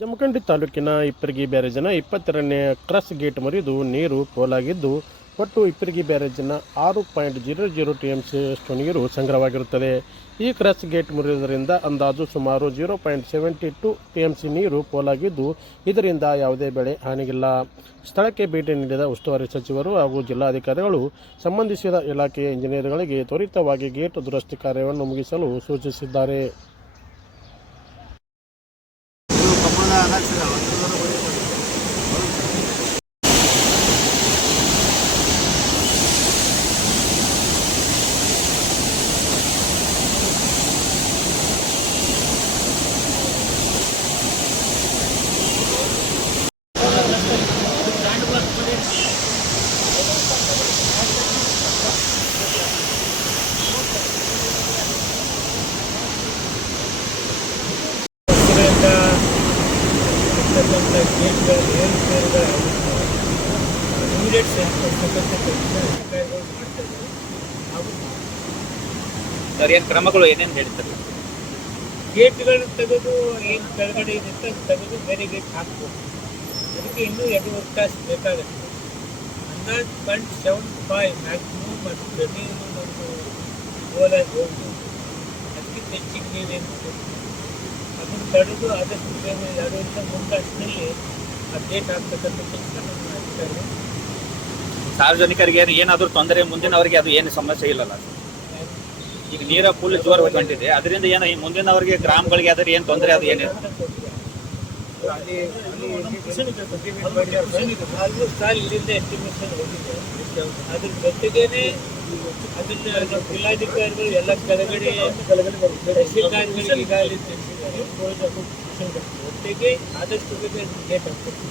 ಜಮಖಂಡಿ ತಾಲೂಕಿನ ಇಪ್ಪರಗಿ ಬ್ಯಾರೇಜಿನ 22ನೇ ಕ್ರಸ್ ಗೇಟ್ ಮುರಿದು ನೀರು ಪೋಲಾಗಿದ್ದು, ಒಟ್ಟು ಇಪ್ಪರಗಿ ಬ್ಯಾರೇಜಿನ 6.00 ಟಿಎಂಸಿಯಷ್ಟು ನೀರು ಸಂಗ್ರಹವಾಗಿರುತ್ತದೆ. ಈ ಕ್ರಸ್ ಗೇಟ್ ಮುರಿಯುವುದರಿಂದ ಅಂದಾಜು ಸುಮಾರು 0.72 ಟಿಎಂಸಿ ನೀರು ಪೋಲಾಗಿದ್ದು, ಇದರಿಂದ ಯಾವುದೇ ಬೆಳೆ ಹಾನಿಗಿಲ್ಲ. ಸ್ಥಳಕ್ಕೆ ಭೇಟಿ ನೀಡಿದ ಉಸ್ತುವಾರಿ ಸಚಿವರು ಹಾಗೂ ಜಿಲ್ಲಾಧಿಕಾರಿಗಳು ಸಂಬಂಧಿಸಿದ ಇಲಾಖೆಯ ಇಂಜಿನಿಯರ್ಗಳಿಗೆ ತ್ವರಿತವಾಗಿ ಗೇಟ್ ದುರಸ್ತಿ ಕಾರ್ಯವನ್ನು ಮುಗಿಸಲು ಸೂಚಿಸಿದ್ದಾರೆ. ಗೇಟ್ಗಳು ಏರುಪೇರುಗಳು ಇಮಿಡಿಯೇಟ್ ಸೇರಿಸ್ತಕ್ಕಂಥ ಅಧಿಕಾರಿಗಳು ಮಾಡ್ತಾರೆ. ಸರ್, ಏನು ಕ್ರಮಗಳು ಏನೇನು ಹೇಳ್ತಾರೆ? ಗೇಟ್ಗಳು ತೆಗೆದು ಏನು ಕೆಳಗಡೆ ಇರುತ್ತೆ ಅದು ತೆಗೆದು ಬೇರೆ ಗೇಟ್ ಹಾಕ್ಬೋದು. ಅದಕ್ಕೆ ಇನ್ನೂ 2 ತಾಸು ಬೇಕಾಗುತ್ತೆ. ಅಂದಾಜು 0.75 ಮ್ಯಾಕ್ಸಿಮಮ್ ಅಷ್ಟು ನೀರು ಒಂದು ಗೋಲಾಗಿ ಹೋಗ್ಬೋದು. ಅದಕ್ಕಿಂತ ಹೆಚ್ಚಿಗೆ ನೀರೇನು ಅದನ್ನು ತಡೆದು ಆದಷ್ಟು ಬೇಗ 2 ತಾಸಿನಲ್ಲಿ ಆ ಗೇಟ್ ಹಾಕ್ತಕ್ಕಂಥ ಕೆಲಸ ನಮ್ಮ ಅಧಿಕಾರಿಗಳು. ಸಾರ್ವಜನಿಕರಿಗೆ ಏನಾದರೂ ತೊಂದರೆ ಮುಂದಿನವರಿಗೆ ಅದು ಏನು ಸಮಸ್ಯೆ ಇಲ್ಲಲ್ಲ? ಈಗ ನೀರ ಫುಲ್ ಜೋರ್ ಹೊಂಟಿದೆ, ಅದರಿಂದ ಏನೋ ಈ ಮುಂದಿನವರಿಗೆ ಗ್ರಾಮಗಳಿಗೆ ಅದರ ಏನು ತೊಂದರೆ ಅದು ಏನಿದೆ? ಆಲ್ಮೋಸ್ಟ್ ಇಲ್ಲಿಂದ ಎಸ್ಟಿಮೇಷನ್ ಹೋಗಿದೆ. ಅದ್ರ ಜೊತೆಗೇನೆ ಅದನ್ನ ಜಿಲ್ಲಾಧಿಕಾರಿಗಳು ಎಲ್ಲ ಕೆಳಗಡೆ ತಹಸೀಲ್ದಾರ್ಗಳಿಗೆ ಈಗಾಗಲೇ ತಿಳಿಸಿದ್ದಾರೆ. ಒಟ್ಟಿಗೆ ಆದಷ್ಟು ಬೇಗ ಗೇಟ್ ಹಾಕ್ಬೇಕು.